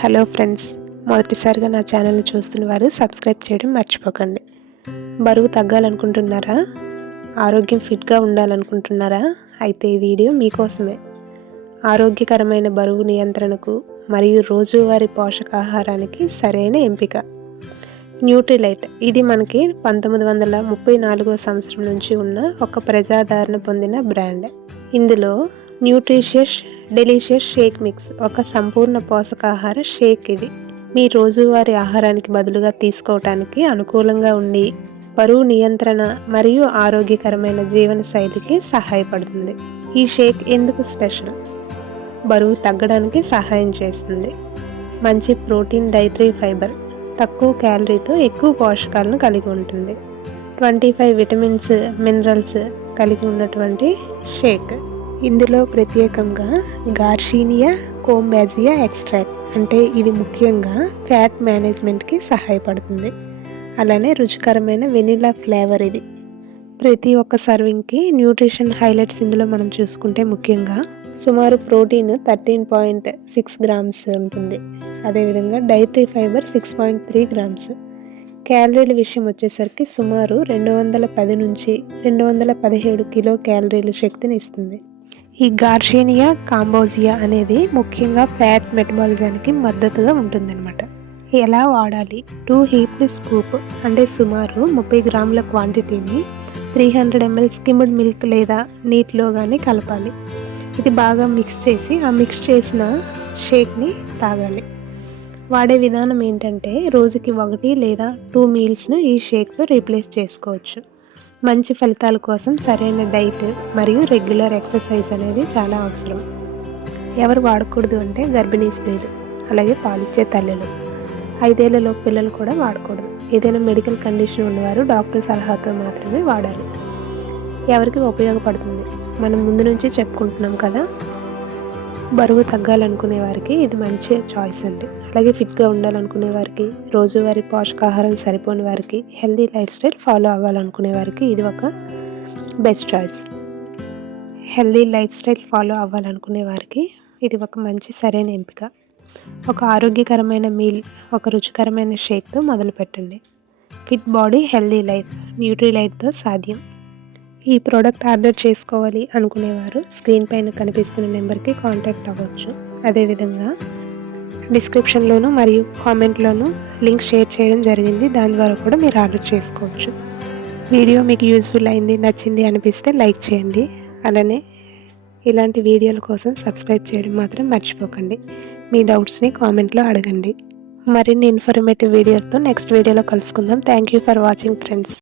Hello friends, మొదటిసారిగా నా ఛానల్ని చూస్తున్న వారు సబ్స్క్రైబ్ చేయడం మర్చిపోకండి. బరువు తగ్గాలనుకుంటున్నారా? ఆరోగ్యం ఫిట్గా ఉండాలనుకుంటున్నారా? అయితే ఈ వీడియో మీకోసమే. ఆరోగ్యకరమైన బరువు నియంత్రణకు మరియు రోజువారీ పోషకాహారానికి సరైన ఎంపిక న్యూట్రిలైట్. ఇది మనకి 1934 సంవత్సరం నుంచి ఉన్న ఒక ప్రజాదరణ పొందిన బ్రాండ్. ఇందులో న్యూట్రిషియస్ డెలిషియస్ షేక్ మిక్స్ ఒక సంపూర్ణ పోషకాహార షేక్. ఇది మీ రోజువారీ ఆహారానికి బదులుగా తీసుకోవటానికి అనుకూలంగా ఉండి బరువు నియంత్రణ మరియు ఆరోగ్యకరమైన జీవన శైలికి సహాయపడుతుంది. ఈ షేక్ ఎందుకు స్పెషల్? బరువు తగ్గడానికి సహాయం చేస్తుంది. మంచి ప్రోటీన్, డైటరీ ఫైబర్, తక్కువ క్యాలరీతో ఎక్కువ పోషకాలను కలిగి ఉంటుంది. 25 విటమిన్స్, మినరల్స్ కలిగి ఉన్నటువంటి షేక్. ఇందులో ప్రత్యేకంగా గార్షీనియా కోంబాజియా ఎక్స్ట్రాక్ట్, అంటే ఇది ముఖ్యంగా ఫ్యాట్ మేనేజ్మెంట్కి సహాయపడుతుంది. అలానే రుచికరమైన వెనిలా ఫ్లేవర్. ఇది ప్రతి ఒక్క సర్వింగ్కి న్యూట్రిషన్ హైలైట్స్ ఇందులో మనం చూసుకుంటే ముఖ్యంగా సుమారు ప్రోటీన్ 13.6 గ్రామ్స్ ఉంటుంది. అదేవిధంగా డైటరీ ఫైబర్ 6.3 గ్రామ్స్. క్యాలరీల విషయం వచ్చేసరికి సుమారు 210 నుంచి 217 కిలో క్యాలరీల శక్తిని ఇస్తుంది. ఈ గార్షీనియా కాంబోజియా అనేది ముఖ్యంగా ఫ్యాట్ మెటబాలిజానికి మద్దతుగా ఉంటుందన్నమాట. ఎలా వాడాలి? 2 హీప్డ్ స్కూప్, అంటే సుమారు 30 గ్రాముల క్వాంటిటీని 300 ml స్కిమ్డ్ మిల్క్ లేదా నీటిలో కానీ కలపాలి. ఇది బాగా మిక్స్ చేసి ఆ మిక్స్ చేసిన షేక్ని తాగాలి. వాడే విధానం ఏంటంటే రోజుకి 1 లేదా 2 మీల్స్ను ఈ షేక్తో రీప్లేస్ చేసుకోవచ్చు. మంచి ఫలితాల కోసం సరైన డైట్ మరియు రెగ్యులర్ ఎక్సర్సైజ్ అనేది చాలా అవసరం. ఎవరు వాడకూడదు అంటే గర్భిణీ స్త్రీలు, అలాగే పాలిచ్చే తల్లులు, 5 ఏళ్లలోపు పిల్లలు కూడా వాడకూడదు. ఏదైనా మెడికల్ కండిషన్ ఉన్నవారు డాక్టర్ సలహాతో మాత్రమే వాడాలి. ఎవరికి ఉపయోగపడుతుంది? మనం ముందు నుంచి చెప్పుకుంటున్నాం కదా, బరువు తగ్గాలనుకునే వారికి ఇది మంచి చాయిస్ అండి. అలాగే ఫిట్గా ఉండాలనుకునే వారికి, రోజువారీ పోషకాహారం సరిపోని వారికి, హెల్దీ లైఫ్ స్టైల్ ఫాలో అవ్వాలనుకునే వారికి ఇది ఒక best choice. Healthy lifestyle follow అవ్వాలనుకునే వారికి ఇది ఒక మంచి సరైన ఎంపిక. ఒక ఆరోగ్యకరమైన మీల్, ఒక రుచికరమైన షేక్తో మొదలు పెట్టండి. ఫిట్ బాడీ, హెల్దీ లైఫ్ న్యూట్రిలైట్తో సాధ్యం. ఈ ప్రోడక్ట్ ఆర్డర్ చేసుకోవాలి అనుకునేవారు స్క్రీన్ పైన కనిపిస్తున్న నెంబర్కి కాంటాక్ట్ అవ్వచ్చు. అదేవిధంగా డిస్క్రిప్షన్లోను మరియు కామెంట్లోను లింక్ షేర్ చేయడం జరిగింది. దాని ద్వారా కూడా మీరు ఆర్డర్ చేసుకోవచ్చు. వీడియో మీకు యూజ్ఫుల్ అయింది, నచ్చింది అనిపిస్తే లైక్ చేయండి. అలానే ఇలాంటి వీడియోల కోసం సబ్స్క్రైబ్ చేయడం మాత్రం మర్చిపోకండి. మీ డౌట్స్ని కామెంట్లో అడగండి. మరిన్ని ఇన్ఫర్మేటివ్ వీడియోస్తో నెక్స్ట్ వీడియోలో కలుసుకుందాం. Thank you for watching friends.